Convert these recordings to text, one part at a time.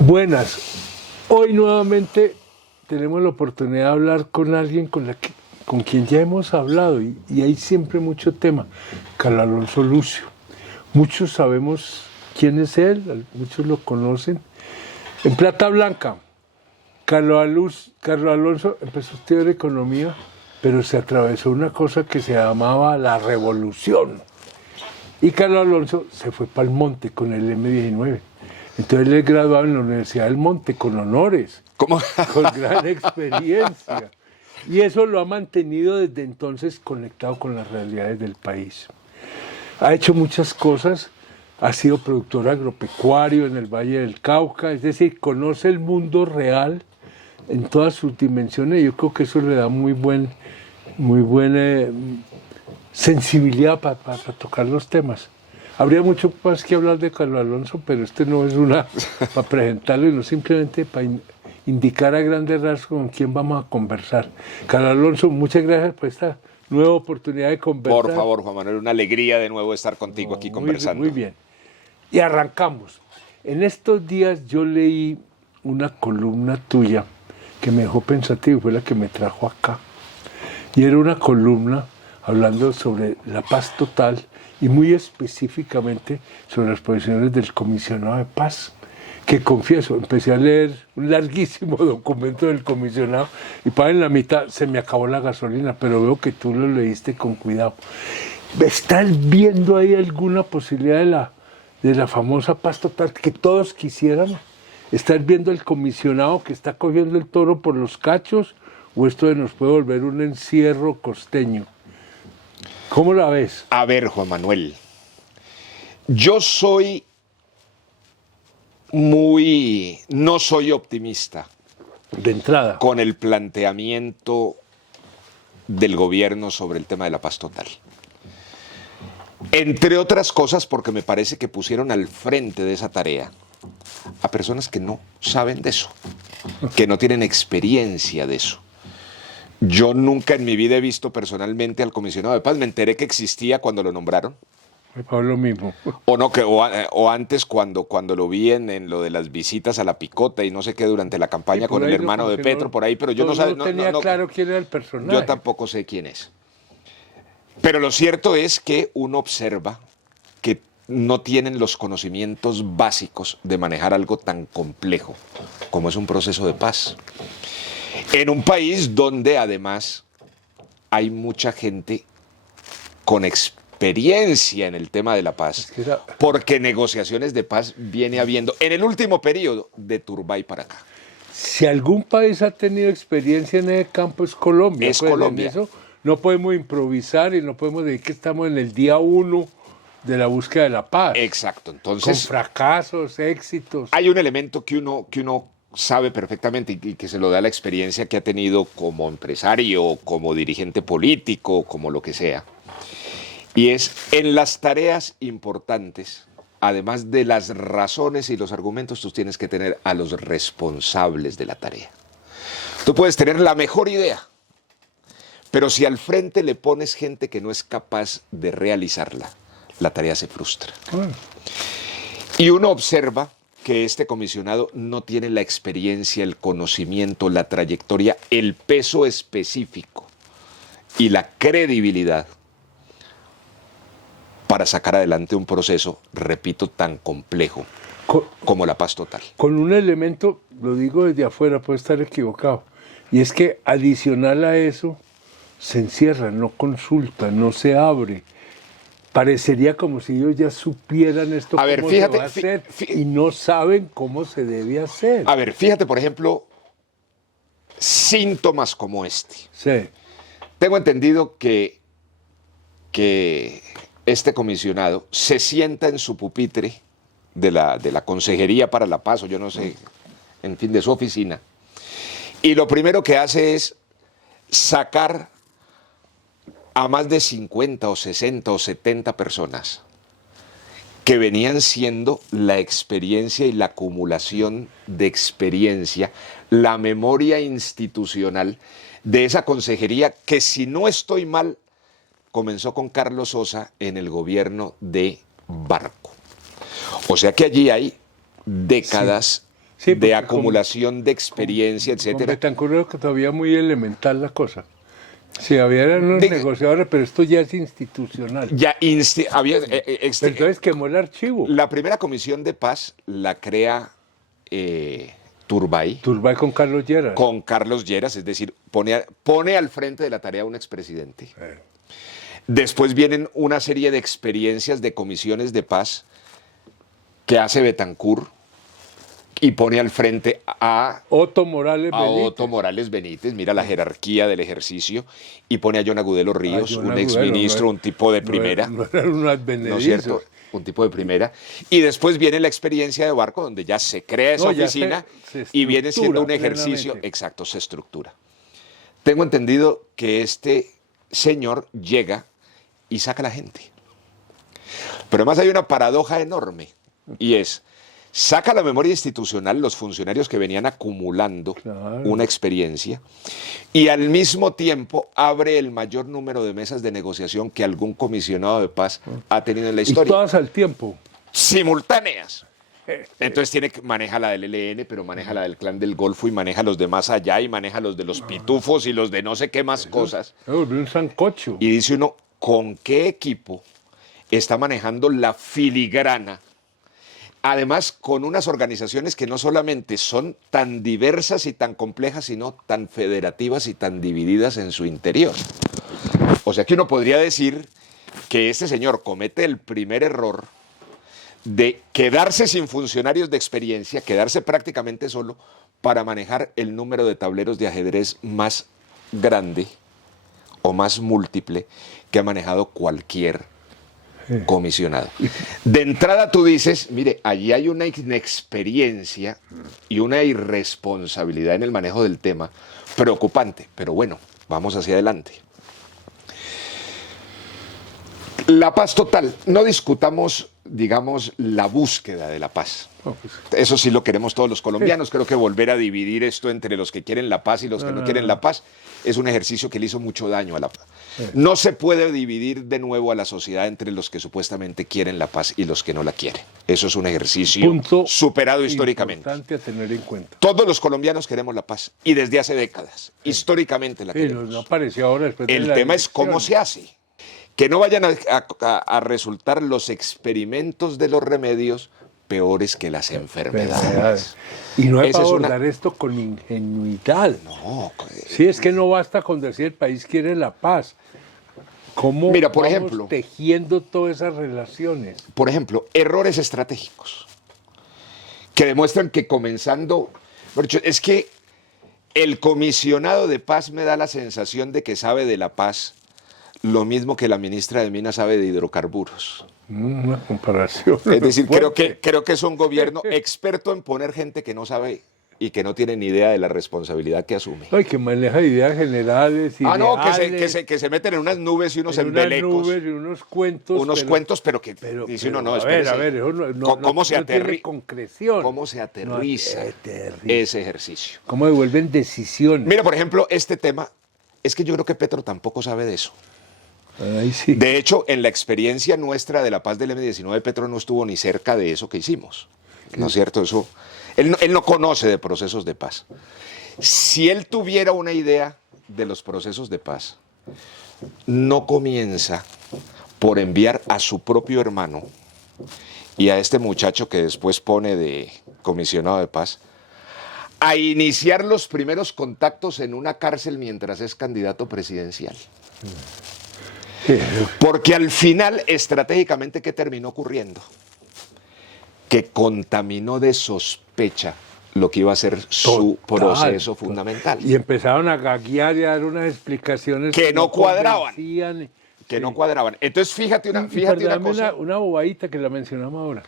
Buenas. Hoy nuevamente tenemos la oportunidad de hablar con alguien con quien ya hemos hablado y hay siempre mucho tema, Carlos Alonso Lucio. Muchos sabemos quién es él, muchos lo conocen. En Plata Blanca, Carlos Alonso empezó a estudiar economía, pero se atravesó una cosa que se llamaba la revolución. Y Carlos Alonso se fue para el monte con el M19. Entonces él es graduado en la Universidad del Monte con honores, ¿Cómo? con gran experiencia. Y eso lo ha mantenido desde entonces conectado con las realidades del país. Ha hecho muchas cosas, ha sido productor agropecuario en el Valle del Cauca, es decir, conoce el mundo real en todas sus dimensiones y yo creo que eso le da muy buena sensibilidad para tocar los temas. Habría mucho más que hablar de Carlos Alonso, pero este no es una para presentarlo, sino simplemente para indicar a grandes rasgos con quién vamos a conversar. Carlos Alonso, muchas gracias por esta nueva oportunidad de conversar. Por favor, Juan Manuel, una alegría de nuevo estar contigo aquí conversando. Muy bien. Y arrancamos. En estos días yo leí una columna tuya que me dejó pensativo, fue la que me trajo acá. Y era una columna hablando sobre la paz total y muy específicamente sobre las posiciones del comisionado de paz, que confieso, empecé a leer un larguísimo documento del comisionado y para en la mitad se me acabó la gasolina, pero veo que tú lo leíste con cuidado. ¿Estás viendo ahí alguna posibilidad de la famosa paz total que todos quisieran? ¿Estás viendo el comisionado que está cogiendo el toro por los cachos o esto nos puede volver un encierro costeño? ¿Cómo la ves? A ver, Juan Manuel, yo soy no soy optimista De entrada. con el planteamiento del gobierno sobre el tema de la paz total. Entre otras cosas porque me parece que pusieron al frente de esa tarea a personas que no saben de eso, que no tienen experiencia de eso. Yo nunca en mi vida he visto personalmente al comisionado de paz. Me enteré que existía cuando lo nombraron. Lo mismo. O antes cuando lo vi en lo de las visitas a la picota y no sé qué durante la campaña con el hermano de Petro por ahí, pero yo no sabía. No tenía claro quién era el personaje. Yo tampoco sé quién es. Pero lo cierto es que uno observa que no tienen los conocimientos básicos de manejar algo tan complejo como es un proceso de paz. En un país donde además hay mucha gente con experiencia en el tema de la paz, porque negociaciones de paz viene habiendo en el último periodo de Turbay para acá. Si algún país ha tenido experiencia en ese campo es Colombia. Es Colombia. En eso no podemos improvisar y no podemos decir que estamos en el día 1 de la búsqueda de la paz. Exacto. Entonces, con fracasos, éxitos. Hay un elemento que uno sabe perfectamente y que se lo da la experiencia que ha tenido como empresario, como dirigente político, como lo que sea. Y es en las tareas importantes, además de las razones y los argumentos, tú tienes que tener a los responsables de la tarea. Tú puedes tener la mejor idea, pero si al frente le pones gente que no es capaz de realizarla, la tarea se frustra. Y uno observa que este comisionado no tiene la experiencia, el conocimiento, la trayectoria, el peso específico y la credibilidad para sacar adelante un proceso, repito, tan complejo como la paz total. Con un elemento, lo digo desde afuera, puedo estar equivocado, y es que adicional a eso, se encierra, no consulta, no se abre. Parecería como si ellos ya supieran esto cómo se va a hacer y no saben cómo se debe hacer. A ver, fíjate, por ejemplo, síntomas como este. Sí. Tengo entendido que este comisionado se sienta en su pupitre de la Consejería para la Paz, o yo no sé, en fin, de su oficina, y lo primero que hace es sacar a más de 50 o 60 o 70 personas que venían siendo la experiencia y la acumulación de experiencia, la memoria institucional de esa consejería que, si no estoy mal, comenzó con Carlos Sosa en el gobierno de Barco. O sea que allí hay décadas Sí, de porque acumulación de experiencia, Con etcétera. Betancur creo que todavía muy elemental la cosa. Sí, había eran unos Diga- negociadores, pero esto ya es institucional. Ya había, Pero entonces quemó el archivo. la primera comisión de paz la crea Turbay Turbay con Carlos Lleras. con Carlos Lleras, es decir, pone al frente de la tarea a un expresidente. Después vienen una serie de experiencias de comisiones de paz que hace Betancur y pone al frente a Otto Morales a Benítez. Otto Morales Benítez, mira la jerarquía del ejercicio, y pone a John Agudelo Ríos, John un Agudelo, exministro, no un tipo de No primera, no eran unos ¿no advenedizos. es cierto? Un tipo de primera. Y después viene la experiencia de Barco, donde ya se crea esa No, ya oficina se y viene siendo un estructura ejercicio, plenamente. exacto, se estructura. Tengo entendido que este señor llega y saca a la gente. Pero además hay una paradoja enorme, y es, saca la memoria institucional los funcionarios que venían acumulando Claro. una experiencia y al mismo tiempo abre el mayor número de mesas de negociación que algún comisionado de paz ha tenido en la Y historia. todas al tiempo. Simultáneas. Entonces maneja la del ELN, pero maneja la del Clan del Golfo y maneja los de más allá y maneja los de los pitufos y los de no sé qué más cosas. Se volvió un sancocho. Y dice uno, ¿con qué equipo está manejando la filigrana? Además, con unas organizaciones que no solamente son tan diversas y tan complejas, sino tan federativas y tan divididas en su interior. O sea que uno podría decir que este señor comete el primer error de quedarse sin funcionarios de experiencia, quedarse prácticamente solo para manejar el número de tableros de ajedrez más grande o más múltiple que ha manejado cualquier comisionado. De entrada tú dices, mire, allí hay una inexperiencia y una irresponsabilidad en el manejo del tema preocupante, pero bueno, vamos hacia adelante. La paz total, no discutamos, digamos, la búsqueda de la paz. No, pues, Eso sí lo queremos todos los colombianos. Creo que volver a dividir esto entre los que quieren la paz y los que no quieren la paz es un ejercicio que le hizo mucho daño a la paz. No se puede dividir de nuevo a la sociedad entre los que supuestamente quieren la paz y los que no la quieren. Eso es un ejercicio punto superado históricamente. importante a tener en cuenta. Todos los colombianos queremos la paz y desde hace décadas. Históricamente la Sí, no, queremos. no apareció ahora después de El la tema es cómo elección. se hace. Que no vayan a resultar los experimentos de los remedios peores que las enfermedades. Y no hay Esa para es una- abordar esto con ingenuidad. No, Sí, es que no basta con decir el país quiere la paz. ¿Cómo Mira, por vamos ejemplo, tejiendo todas esas relaciones? por ejemplo, errores estratégicos que demuestran que comenzando, por hecho, es que el comisionado de paz me da la sensación de que sabe de la paz lo mismo que la ministra de Minas sabe de hidrocarburos. Una comparación. Es decir, fuerte. creo que es un gobierno experto en poner gente que no sabe y que no tiene ni idea de la responsabilidad que asume. Ay, que maneja ideas generales. Ah, no, ideales, que se meten en unas nubes y unos en unas embelecos, nubes y unos cuentos. unos cuentos, pero que dice uno, no, a ver, espérese. eso ¿Cómo se tiene aterriza? concreción. ¿Cómo se aterriza aterriza. ese ejercicio? ¿Cómo devuelven decisiones? Mira, por ejemplo, este tema, es que yo creo que Petro tampoco sabe de eso. Ahí sí. De hecho, en la experiencia nuestra de la paz del M-19, Petro no estuvo ni cerca de eso que hicimos. ¿No es cierto? Eso, él no conoce de procesos de paz. Si él tuviera una idea de los procesos de paz, no comienza por enviar a su propio hermano y a este muchacho que después pone de comisionado de paz a iniciar los primeros contactos en una cárcel mientras es candidato presidencial. Sí. Porque al final, estratégicamente, ¿qué terminó ocurriendo? Que contaminó de sospecha lo que iba a ser su proceso fundamental. Y empezaron a gaguear y a dar unas explicaciones Que no cuadraban. convencían. Que Sí. no cuadraban. Entonces, fíjate una Perdóname, cosa. una bobadita que la mencionamos ahora.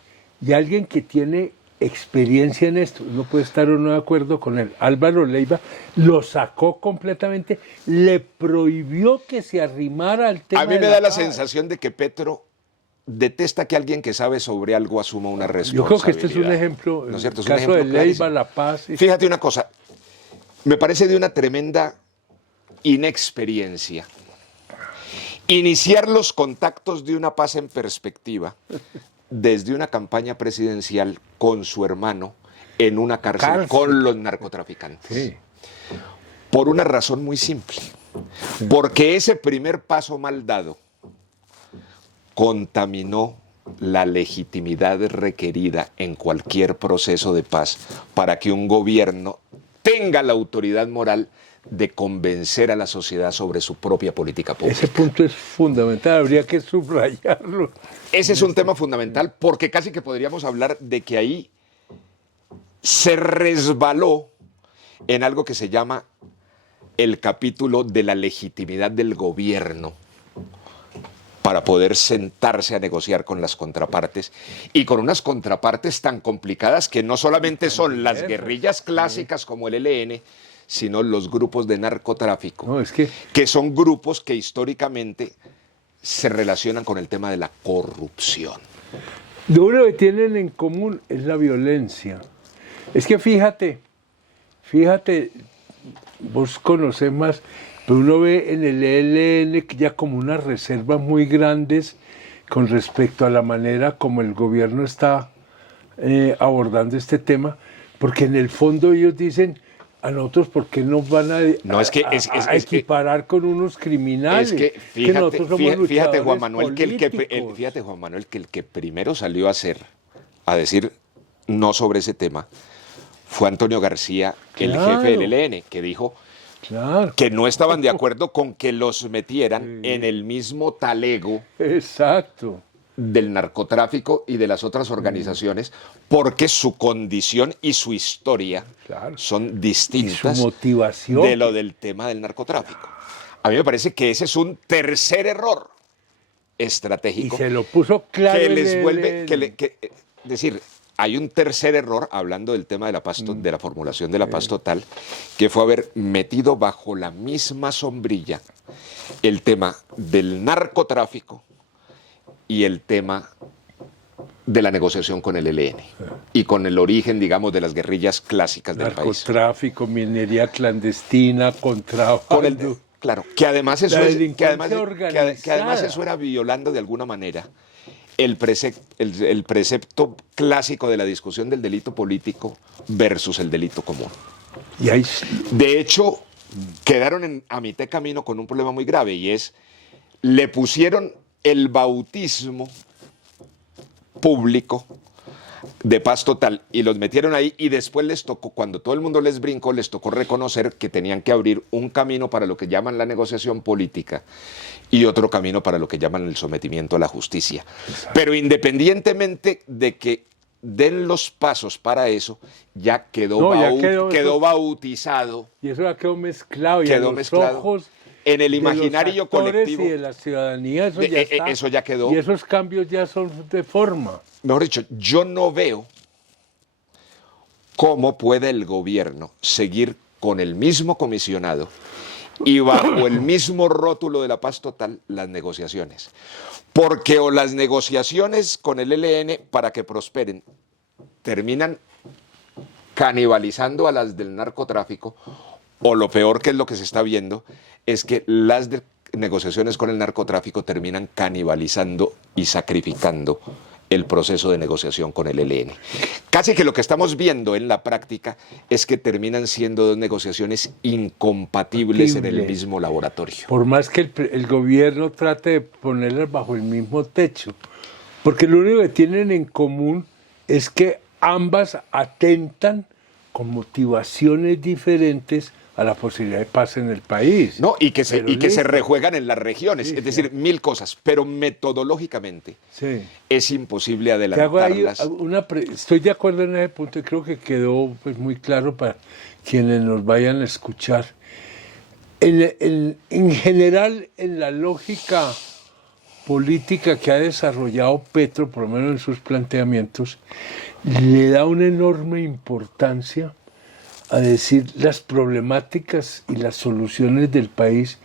Y alguien que tiene experiencia en esto, no puede estar o no de acuerdo con él. Álvaro Leiva lo sacó completamente, le prohibió que se arrimara al tema. A mí de me da la paz. sensación de que Petro detesta que alguien que sabe sobre algo asuma una Yo responsabilidad. creo que este es un ejemplo, ¿No es cierto? el Es un caso de ejemplo Leiva, clarísimo. La Paz. Fíjate una cosa, me parece de una tremenda inexperiencia iniciar los contactos de una paz en perspectiva desde una campaña presidencial con su hermano en una cárcel con los narcotraficantes. Sí. Por una razón muy simple. Porque ese primer paso mal dado contaminó la legitimidad requerida en cualquier proceso de paz para que un gobierno tenga la autoridad moral de convencer a la sociedad sobre su propia política pública. Ese punto es fundamental, habría que subrayarlo. Ese es un tema fundamental porque casi que podríamos hablar de que ahí se resbaló en algo que se llama el capítulo de la legitimidad del gobierno para poder sentarse a negociar con las contrapartes y con unas contrapartes tan complicadas que no solamente son las guerrillas clásicas como el ELN, sino los grupos de narcotráfico, No, es que son grupos que históricamente se relacionan con el tema de la corrupción. lo único que tienen en común es la violencia. Es que fíjate, vos conocés más, pero uno ve en el ELN ya como unas reservas muy grandes con respecto a la manera como el gobierno está abordando este tema, porque en el fondo ellos dicen, a nosotros, ¿por qué nos van a equiparar con unos criminales? Es que fíjate, Juan Manuel, que el que primero salió a decir no sobre ese tema, fue Antonio García, el jefe del ELN, que dijo que no estaban de acuerdo con que los metieran en el mismo talego. Exacto. Del narcotráfico y de las otras organizaciones, porque su condición y su historia son distintas y su motivación de lo del tema del narcotráfico. A mí me parece que ese es un tercer error estratégico. Y se lo puso claro. Que les vuelve, decir, hay un tercer error, hablando del tema de la paz, de la formulación de la paz total, que fue haber metido bajo la misma sombrilla el tema del narcotráfico y el tema de la negociación con el ELN y con el origen, digamos, de las guerrillas clásicas del país. Narcotráfico, minería clandestina, contrabando. Claro, que además eso era violando de alguna manera el precepto clásico de la discusión del delito político versus el delito común. Y ahí... De hecho, quedaron a mitad de camino con un problema muy grave y es, le pusieron el bautismo público de paz total y los metieron ahí y después les tocó, cuando todo el mundo les brincó, les tocó reconocer que tenían que abrir un camino para lo que llaman la negociación política y otro camino para lo que llaman el sometimiento a la justicia. Exacto. Pero independientemente de que den los pasos para eso, ya quedó bautizado. Y eso ya quedó mezclado. Quedó mezclado. Ojos en el imaginario colectivo y de la ciudadanía, eso ya quedó. Y esos cambios ya son de forma. Mejor dicho, yo no veo cómo puede el gobierno seguir con el mismo comisionado y bajo el mismo rótulo de la paz total las negociaciones. Porque o las negociaciones con el ELN para que prosperen terminan canibalizando a las del narcotráfico, o lo peor, que es lo que se está viendo, es que las negociaciones con el narcotráfico terminan canibalizando y sacrificando el proceso de negociación con el ELN. Casi que lo que estamos viendo en la práctica es que terminan siendo dos negociaciones incompatibles en el mismo laboratorio. Por más que el gobierno trate de ponerlas bajo el mismo techo, porque lo único que tienen en común es que ambas atentan con motivaciones diferentes a la posibilidad de paz en el país. No, y que se rejuegan en las regiones, sí, es decir, mil cosas, pero metodológicamente es imposible adelantarlas. Estoy de acuerdo en ese punto y creo que quedó pues, muy claro para quienes nos vayan a escuchar. En general, en la lógica política que ha desarrollado Petro, por lo menos en sus planteamientos, le da una enorme importancia a decir las problemáticas y las soluciones del país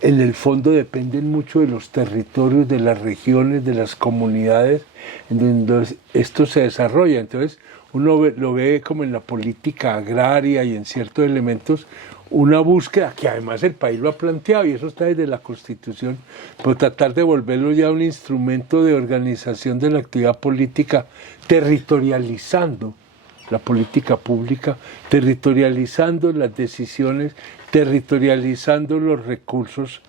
en el fondo dependen mucho de los territorios, de las regiones, de las comunidades en donde esto se desarrolla. Entonces uno lo ve como en la política agraria y en ciertos elementos una búsqueda que además el país lo ha planteado y eso está desde la Constitución, pero tratar de volverlo ya un instrumento de organización de la actividad política territorializando la política pública, territorializando las decisiones, territorializando los recursos.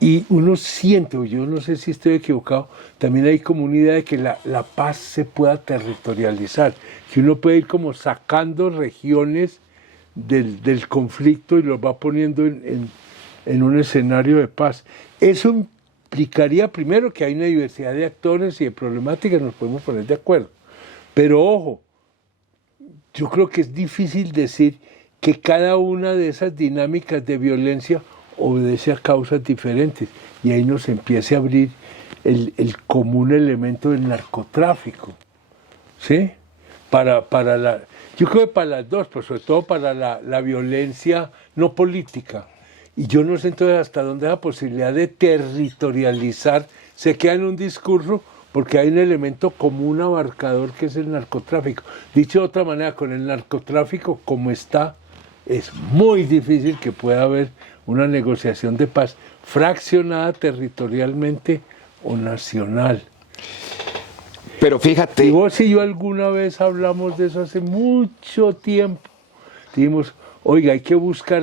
Y uno siente, o yo no sé si estoy equivocado, también hay como una idea de que la paz se pueda territorializar, que uno puede ir como sacando regiones del conflicto y los va poniendo en un escenario de paz. Eso implicaría primero que hay una diversidad de actores y de problemáticas, nos podemos poner de acuerdo. Pero ojo, yo creo que es difícil decir que cada una de esas dinámicas de violencia obedece a causas diferentes, y ahí nos empieza a abrir el común elemento del narcotráfico, ¿sí? Yo creo que para las dos, pero sobre todo para la violencia no política. Y yo no sé entonces hasta dónde la posibilidad de territorializar se queda en un discurso, porque hay un elemento común abarcador que es el narcotráfico. Dicho de otra manera, con el narcotráfico como está, es muy difícil que pueda haber una negociación de paz fraccionada territorialmente o nacional. Pero fíjate... Y vos y yo alguna vez hablamos de eso hace mucho tiempo. Dijimos, oiga, hay que buscar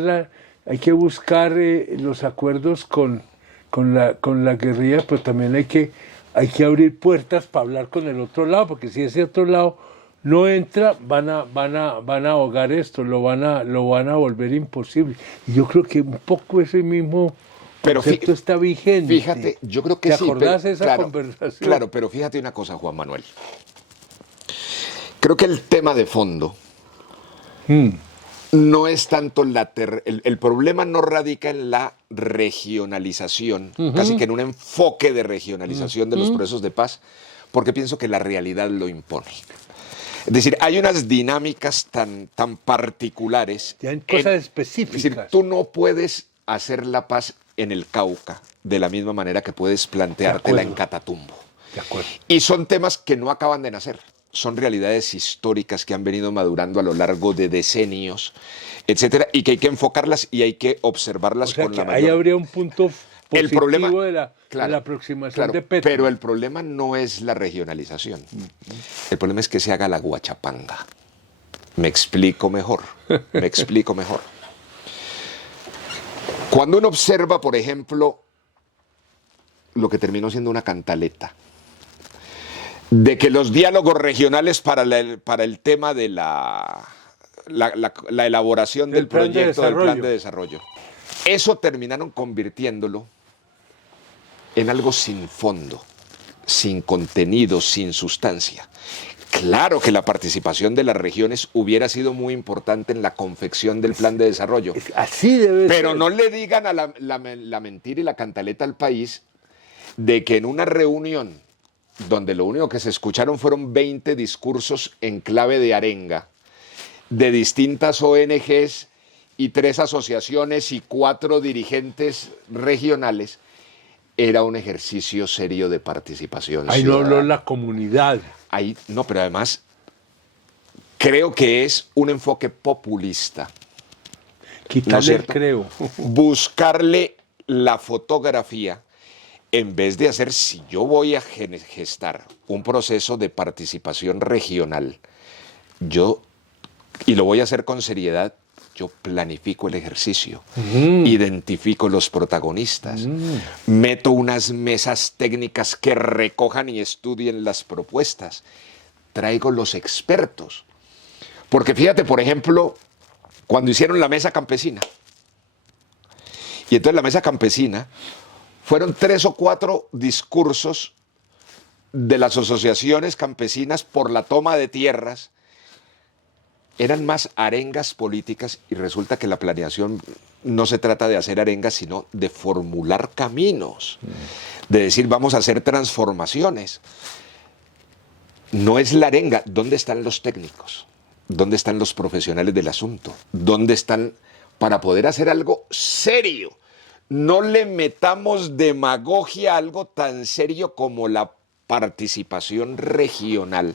los acuerdos con la guerrilla, pero también hay que abrir puertas para hablar con el otro lado, porque si ese otro lado no entra, van a ahogar esto, lo van a volver imposible. Y yo creo que un poco ese mismo concepto está vigente. Fíjate, yo creo que ¿Te sí. acordás de esa claro, conversación? Claro, pero fíjate una cosa, Juan Manuel. Creo que el tema de fondo no es tanto el problema no radica en la regionalización, casi que en un enfoque de regionalización de los procesos de paz, porque pienso que la realidad lo impone. Es decir, hay unas dinámicas tan particulares. Ya en cosas específicas. Es decir, tú no puedes hacer la paz en el Cauca de la misma manera que puedes planteártela en Catatumbo. De acuerdo. Y son temas que no acaban de nacer. Son realidades históricas que han venido madurando a lo largo de decenios, etcétera, y que hay que enfocarlas y hay que observarlas con la mayor... Ahí habría un punto positivo el problema, de la aproximación de Petro. Pero el problema no es la regionalización. El problema es que se haga la guachapanga. Me explico mejor. Cuando uno observa, por ejemplo, lo que terminó siendo una cantaleta, de que los diálogos regionales para el tema de la elaboración del proyecto del plan de desarrollo, eso terminaron convirtiéndolo en algo sin fondo, sin contenido, sin sustancia. Claro que la participación de las regiones hubiera sido muy importante en la confección del plan de desarrollo. Así debe ser. Pero no le digan a la mentira y la cantaleta al país de que en una reunión donde lo único que se escucharon fueron 20 discursos en clave de arenga de distintas ONGs y 3 asociaciones y 4 dirigentes regionales, era un ejercicio serio de participación ahí ciudadana. no habló la comunidad. Ahí, no, pero además creo que es un enfoque populista. Quitarle ¿No creo. Buscarle la fotografía en vez de hacer, si yo voy a gestar un proceso de participación regional, y lo voy a hacer con seriedad, yo planifico el ejercicio, identifico los protagonistas, meto unas mesas técnicas que recojan y estudien las propuestas, traigo los expertos. Porque fíjate, por ejemplo, cuando hicieron la mesa campesina, y entonces la mesa campesina, fueron 3 o 4 discursos de las asociaciones campesinas por la toma de tierras. Eran más arengas políticas y resulta que la planeación no se trata de hacer arengas, sino de formular caminos, de decir vamos a hacer transformaciones. No es la arenga. ¿Dónde están los técnicos? ¿Dónde están los profesionales del asunto? ¿Dónde están para poder hacer algo serio? No le metamos demagogia a algo tan serio como la participación regional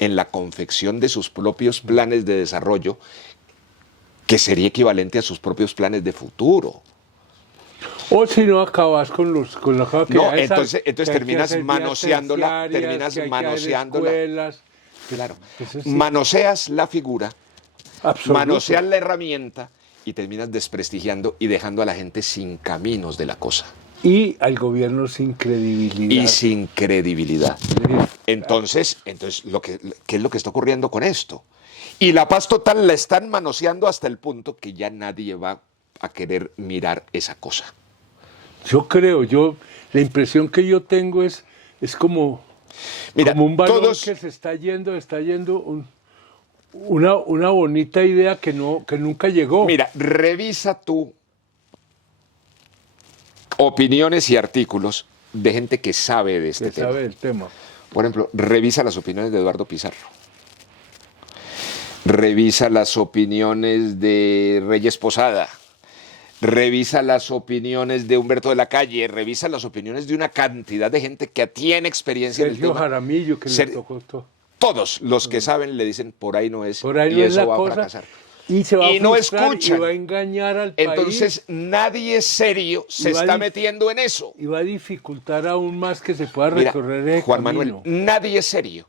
en la confección de sus propios planes de desarrollo, que sería equivalente a sus propios planes de futuro. O si no acabas con la no, entonces terminas manoseándola, escuelas, Claro. Eso sí. Manoseas la figura, Absoluto. manoseas la herramienta y terminas desprestigiando y dejando a la gente sin caminos de la cosa. Y al gobierno sin credibilidad. Y sin credibilidad. Entonces ¿qué es lo que está ocurriendo con esto? Y la paz total la están manoseando hasta el punto que ya nadie va a querer mirar esa cosa. Yo creo, la impresión que yo tengo es como, Mira, como un balón todos, que se está yendo una bonita idea que nunca llegó. mira, revisa tú opiniones y artículos de gente que sabe de este que tema. sabe del tema. Por ejemplo, revisa las opiniones de Eduardo Pizarro. Revisa las opiniones de Reyes Posada. Revisa las opiniones de Humberto de la Calle. Revisa las opiniones de una cantidad de gente que tiene experiencia en el Sergio tema. Jaramillo, que le Ser- tocó todo. Todos los que saben le dicen, por ahí no es, Por ahí y no es eso la va a cosa. fracasar. Y se va Y a no frustrar escuchan. y va a engañar al Entonces, país nadie serio se Y va a está dif- metiendo en eso. y va a dificultar aún más que se pueda Mira, recorrer ese Juan camino. Manuel, nadie serio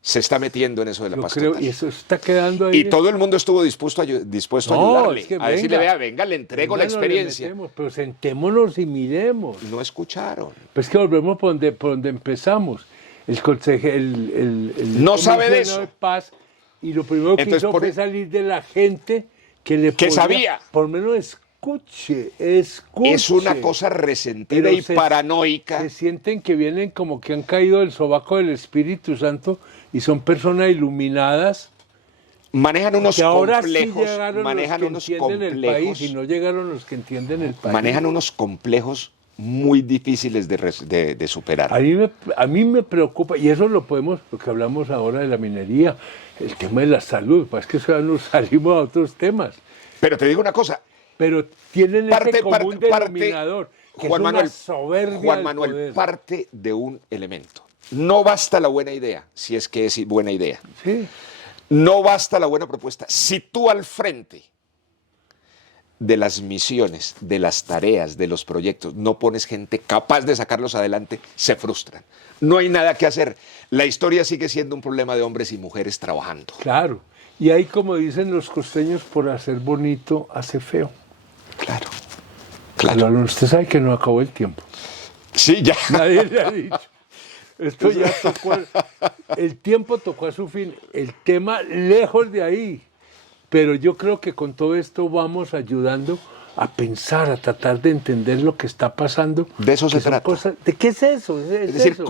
se está metiendo en eso de la Yo paz creo, total. y eso está quedando ahí. Y todo el mundo estuvo dispuesto a No, ayudarle, es que a decirle, venga, vea, venga, le entrego la Venga, no le experiencia. metemos, pero sentémonos y miremos. No escucharon. Pues que volvemos por donde empezamos. El consejero, el No sabe de comisionado eso. Paz, y lo primero que Entonces, hizo por fue e- salir de la gente que Que sabía. Por lo menos escuche. Es una cosa resentida Pero y se- paranoica. Se sienten que vienen como que han caído del sobaco del Espíritu Santo y son personas iluminadas. Manejan unos Que ahora complejos, sí llegaron manejan los unos que entienden el país complejos, y no llegaron los que entienden el país. manejan unos complejos muy difíciles de superar. A mí me preocupa, y eso lo podemos, porque hablamos ahora de la minería, el tema de la salud, pues que eso ya nos salimos a otros temas, Pero te digo una cosa, pero tienen ese parte, común denominador, que Juan es Manuel, una soberbia Juan del Manuel, poder. parte de un elemento. No basta la buena idea, si es que es buena idea. Sí. No basta la buena propuesta. Si tú al frente de las misiones, de las tareas, de los proyectos, no pones gente capaz de sacarlos adelante, se frustran. No hay nada que hacer. La historia sigue siendo un problema de hombres y mujeres trabajando. Claro, y ahí como dicen los costeños, por hacer bonito, hace feo. Claro, Pero claro. usted sabe que no acabó el tiempo. Sí, ya. Nadie le ha dicho. Esto ya tocó, el tiempo tocó a su fin, el tema lejos de ahí. Pero yo creo que con todo esto vamos ayudando a pensar, a tratar de entender lo que está pasando. De eso se que son trata. ¿De qué es eso? Es decir, eso.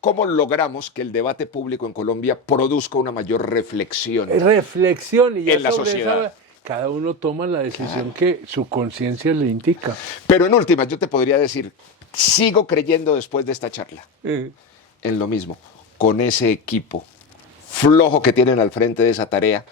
¿cómo logramos que el debate público en Colombia produzca una mayor reflexión? Es reflexión y ya En la sobre sociedad. esa, cada uno toma la decisión que su conciencia le indica. Pero en últimas, yo te podría decir, sigo creyendo después de esta charla en lo mismo. Con ese equipo flojo que tienen al frente de esa tarea,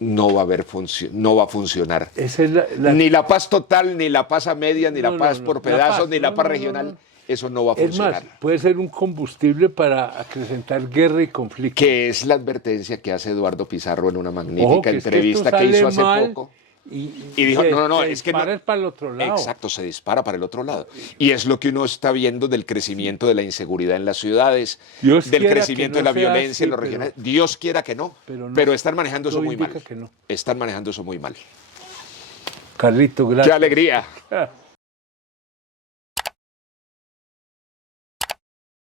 no va a funcionar. Esa es Ni la paz total, ni la paz a media, ni No, la no, paz no. por La pedazos, paz, ni la no, paz no, no, regional. no. Eso no va a Es funcionar. más, puede ser un combustible para acrecentar guerra y conflicto. Que es la advertencia que hace Eduardo Pizarro en una magnífica Ojo, que es que entrevista esto que hizo sale hace mal poco. Y dijo, se- no, se es que no. dispara para el otro lado. Exacto, se dispara para el otro lado. Y es lo que uno está viendo del crecimiento de la inseguridad en las ciudades, Dios del quiera crecimiento que de la no sea violencia así, en los pero- regionales. Dios quiera que no, pero pero, no. están manejando eso Todo muy mal. indica que no. Están manejando eso muy mal. Carlito, ¡Qué gracias. alegría!